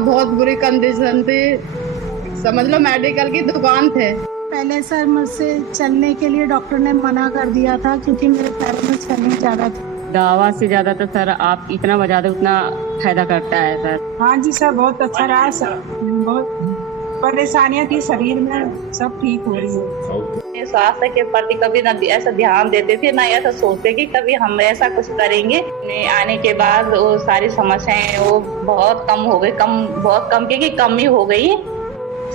बहुत बुरी कंडीशन थी, समझ लो मेडिकल की दुकान थे। पहले सर मुझसे चलने के लिए डॉक्टर ने मना कर दिया था क्योंकि मेरे पैरों में स्वेलिंग ज्यादा थी। दवा से ज्यादा तो सर आप इतना बजा दो उतना फायदा करता है सर। हाँ जी सर, बहुत अच्छा रहा सर। बहुत परेशानियां थी शरीर में, सब ठीक हो रही है। स्वास्थ्य के प्रति कभी ना ऐसा ध्यान देते थे, ना ऐसा सोचते कि कभी हम ऐसा कुछ करेंगे। आने के बाद वो सारी समस्याएं वो बहुत कम हो गई, बहुत कम की कम ही हो गई।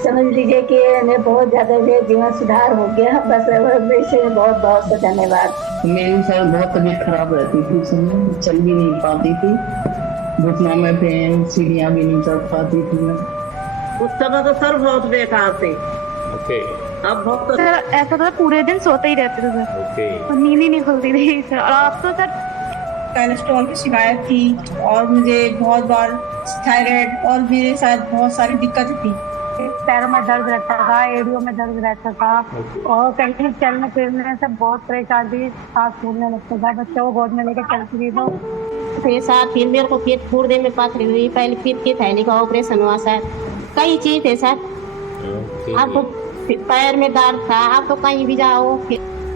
समझ लीजिए कि बहुत ज्यादा जीवन सुधार हो गया। बस वैसे बहुत बहुत धन्यवाद। मेरी सर बहुत तबीयत खराब रहती थी, उस समय चल भी नहीं पाती थी, घुटनों में पेन, सीढ़ियाँ भी नहीं चढ़ पाती थी मैं। उस समय तो सर बहुत बेकार थे। अब बहुत तो सर ऐसा था पूरे दिन सोते ही रहते थे सर, और नींद ही नहीं खुलती थी सर। और आप तो सर कोलेस्ट्रॉल की शिकायत थी और मुझे बहुत बार थायराइड और मेरे साथ बहुत सारी दिक्कतें थी। पैरों में दर्द रहता था, एड़ियों में दर्द रहता था और कहीं चलने फिरने से बहुत परेशान थी, सांस फूलने लगता था। बच्चों को गोद में लेकर चलती थी तो फिर मेरे को पेट फूटने में पथरी हुई, पहले पेट की थैली का ऑपरेशन हुआ सर। कई चीज थे सर, आपको पैर में दर्द था, आप तो कहीं भी जाओ।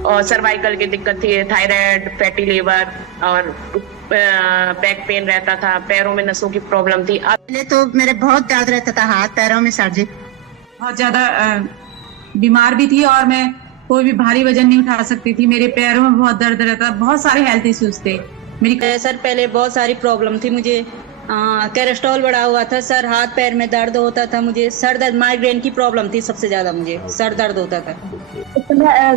और सर्वाइकल की दिक्कत थी, थायराइड, फैटी लीवर और बैक पेन रहता था, पैरों में नसों की प्रॉब्लम थी। पहले तो मेरे बहुत दर्द रहता था हाथ पैरों में सर जी। बहुत ज्यादा बीमार भी थी और मैं कोई भी भारी वजन नहीं उठा सकती थी। मेरे पैरों में बहुत दर्द रहता, बहुत सारे हेल्थ इश्यूज थे मेरी। सर पहले बहुत सारी प्रॉब्लम थी मुझे, कोलेस्ट्रॉल बढ़ा हुआ था सर, हाथ पैर में दर्द होता था मुझे, सर दर्द, माइग्रेन की प्रॉब्लम थी सबसे ज्यादा, मुझे सर दर्द होता था।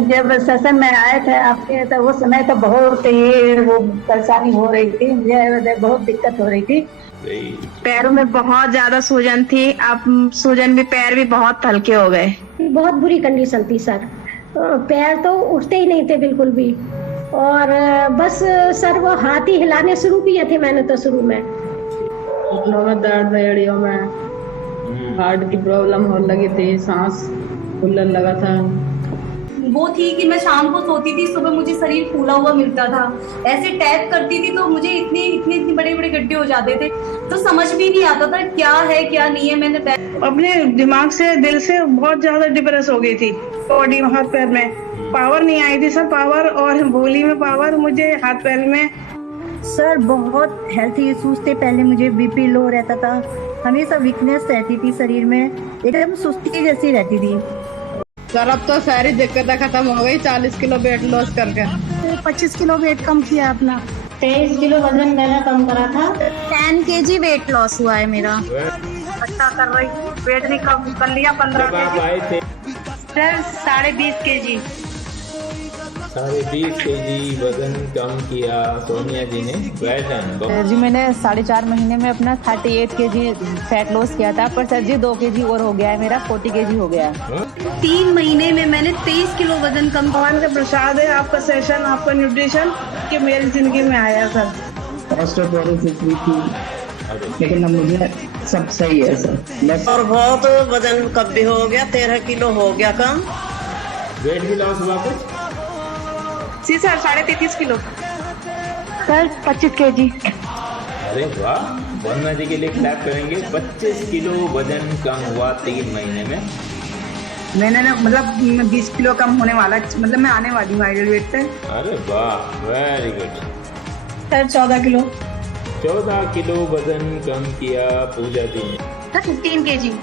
जब सेशन में आए थे आपके तो वो समय तो बहुत ही वो परेशानी हो रही थी, मुझे बहुत दिक्कत हो रही थी। पैरों में बहुत ज्यादा सूजन थी, अब सूजन भी, पैर भी बहुत हल्के हो गए। बहुत बुरी कंडीशन थी सर, पैर तो उठते ही नहीं थे बिल्कुल भी। और बस सर वो हाथ ही हिलाने शुरू किए थे मैंने तो शुरू में। घुटनों में दर्द, एड़ियों में, हार्ट की प्रॉब्लम होने लगी थी, सांस फूलने लगा था। वो थी कि मैं शाम को सोती थी, सुबह मुझे शरीर फूला हुआ मिलता था, ऐसे टैप करती थी तो मुझे इतने बड़े बड़े गड्ढे हो जाते थे, तो समझ भी नहीं आता था क्या है क्या नहीं है। मैंने अपने दिमाग से, दिल से बहुत ज्यादा डिप्रेस हो गई थी। बॉडी हाथ पैर में पावर नहीं आई थी सर, पावर और बोली में पावर, मुझे हाथ पैर में सर बहुत हेल्थ इश्यूज थे। पहले मुझे बीपी लो रहता था, हमेशा वीकनेस रहती थी शरीर में, एकदम सुस्ती जैसी रहती थी। सर अब तो सारी दिक्कतें खत्म हो गई, 40 किलो वेट लॉस करके। 25 किलो वेट कम किया अपना। 23 किलो वजन मैंने कम करा था। 10 kg वेट लॉस हुआ है मेरा। अच्छा कर रही, वेट भी कम कर लिया, 15 kg सर 20.5 kg। 20.5 kg वजन कम किया सोनिया जी ने। वजन जी मैंने 4.5 महीने में अपना 38 kg फैट लॉस किया था, पर सर जी 2 kg और हो गया है, मेरा 40 kg हो गया है। 3 महीने में मैंने 23 किलो वजन कम। भगवान का प्रसाद है आपका सेशन, आपका न्यूट्रिशन कि मेरी जिंदगी में आया सर। ऑस्टियोपोरोसिस भी थी, लेकिन अब मुझे सब सही है सर। और बहुत वजन कब भी हो गया, 13 किलो हो गया कम। वेट भी लॉस हुआ कुछ? जी सर 33.5 किलो। Sir 25 kg। अरे वाह, वरना जी के लिए क्लैप करेंगे। 25 किलो वजन कम हुआ 3 महीने में। मैंने ना मतलब 20 किलो कम होने वाला, मतलब मैं आने वाली हूँ आइडियल वेट पे। अरे वाह, very good. Sir 14 kilo. 14 kilo वजन कम किया पूजा जी ने। Sir 15 kg।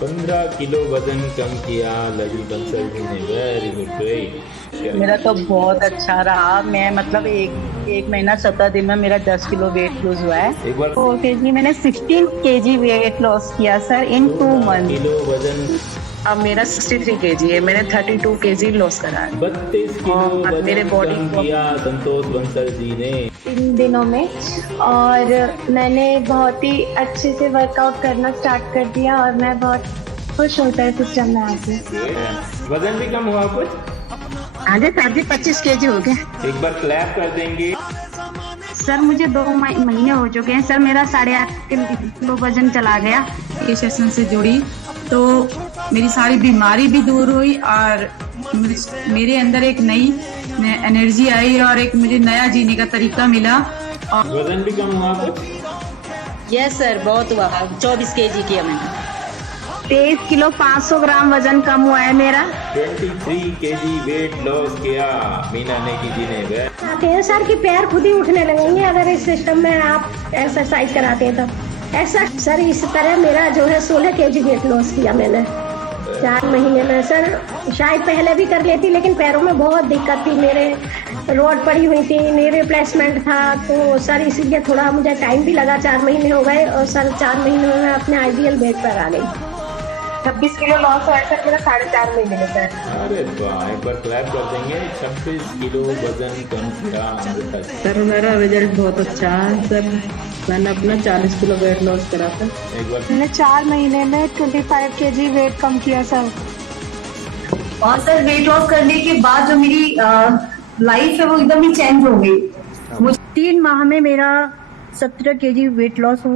15 किलो वजन कम किया ललित बंसल जी ने। Very good, great. मेरा तो बहुत अच्छा रहा। मैं मतलब एक महीना 17 दिन में मेरा 10 किलो वेट लूज हुआ है। एक बार 4 kg, मैंने 16 kg वेट लॉस किया सर इन 2 मंथ। किलो वजन। अब मेरा 63 kg है, मैंने 32 kg लॉस करा है। 32 किलो वजन मेरे बॉडी कम किया संतोष बंसल जी ने। इन दिनों में, और मैंने बहुत ही अच्छे से वर्कआउट करना स्टार्ट कर दिया और मैं बहुत खुश होता है सिस्टम में आके। वजन भी कम हुआ कुछ? हाँ जी सर जी 25 kg हो गया। एक बार क्लैप कर देंगे। सर मुझे 2 महीने हो चुके हैं सर, मेरा 8.5 किलो वजन चला गया। ये सेशन से जुड़ी तो मेरी सारी बीमारी भी दूर हुई और मेरे अंदर एक नई एनर्जी आई और एक मुझे नया जीने का तरीका मिला। और वजन भी कम हुआ कुछ? यस सर, बहुत हुआ। 24 केजी किया मैंने। 23 किलो 500 ग्राम वजन कम हुआ है मेरा। 23 केजी वेट लॉस किया मीना नेगी जी ने। आते हैं सर कि पैर खुद ही उठने लगेंगे अगर इस सिस्टम में आप एक्सरसाइज कराते हैं तो। ऐसा सर इस तरह मेरा जो है 16 केजी वेट लॉस किया मैंने 4 महीने में। सर शायद पहले भी कर लेती लेकिन पैरों में बहुत दिक्कत थी, मेरे रोड पड़ी हुई थी, नी रिप्लेसमेंट था, तो सर इसीलिए थोड़ा मुझे टाइम भी लगा। 4 महीने हो गए और सर 4 महीने में मैं अपने आइडियल वेट पर आ गई। 26 किलो लॉस हुआ है सर मेरा 4.5 महीने में सर। अरे वाह, एक बार क्लैप कर देंगे। 26 किलो वजन कम किया अमृता जी। सर मेरा रिजल्ट बहुत अच्छा है सर। मैंने अपना 40 किलो वेट लॉस करा था। एक बार मैंने 4 महीने में 25 केजी वेट कम किया सर। और सर वेट लॉस करने के बाद जो मेरी लाइफ है वो एकदम ही चेंज हो गई। 3 माह में मेरा 17 केजी वेट लॉस हो